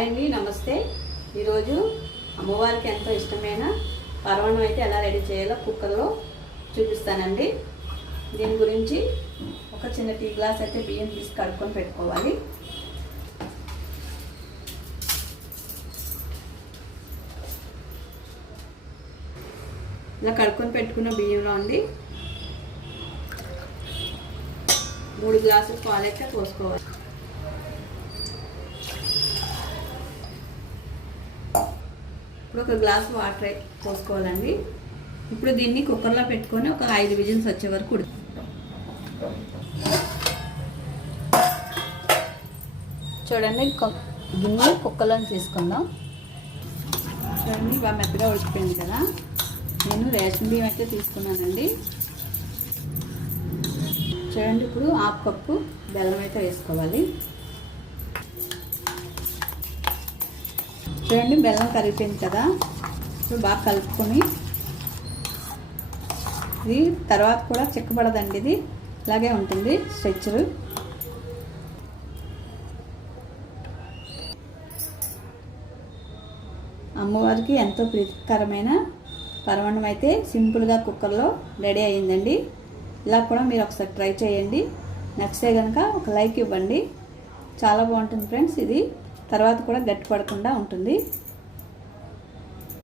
Hi అండి, నమస్తే. ఈరోజు అమ్మవారికి ఎంతో ఇష్టమైన పరమాన్నం అయితే ఎలా రెడీ చేయాలో కుక్కర్లో చూపిస్తానండి. దీని గురించి ఒక చిన్న టీ గ్లాస్ అయితే బియ్యం తీసి కడుక్కొని పెట్టుకోవాలి. ఇలా కడుక్కొని పెట్టుకున్న బియ్యంలో అండి 3 గ్లాసులు పాలైతే పోసుకోవాలి. ఇప్పుడు 1 గ్లాస్ వాటర్ పోసుకోవాలండి. ఇప్పుడు దీన్ని కుక్కర్లో పెట్టుకొని ఒక 5 విజిల్స్ వచ్చే వరకు చూడండి. గిన్నె కుక్కర్లో తీసుకుందాం. చూడండి, బాగా మెత్తగా ఉడికిపోయింది కదా. నేను రేషన్ బియ్యం అయితే తీసుకున్నానండి. చూడండి, ఇప్పుడు 1/2 కప్పు బెల్లం అయితే వేసుకోవాలి. చూడండి, బెల్లం కరిగిపోయింది కదా. ఇప్పుడు బాగా కలుపుకొని, ఇది తర్వాత కూడా చిక్కబడదండి, ఇది ఇలాగే ఉంటుంది స్ట్రెచ్చరు. అమ్మవారికి ఎంతో ప్రీతికరమైన పరమాన్నం అయితే సింపుల్గా కుక్కర్లో రెడీ అయ్యిందండి. ఇలా కూడా మీరు ఒకసారి ట్రై చేయండి. నచ్చితే కనుక ఒక లైక్ ఇవ్వండి. చాలా బాగుంటుంది ఫ్రెండ్స్. ఇది తర్వాత కూడా గట్టి పడకుండా ఉంటుంది.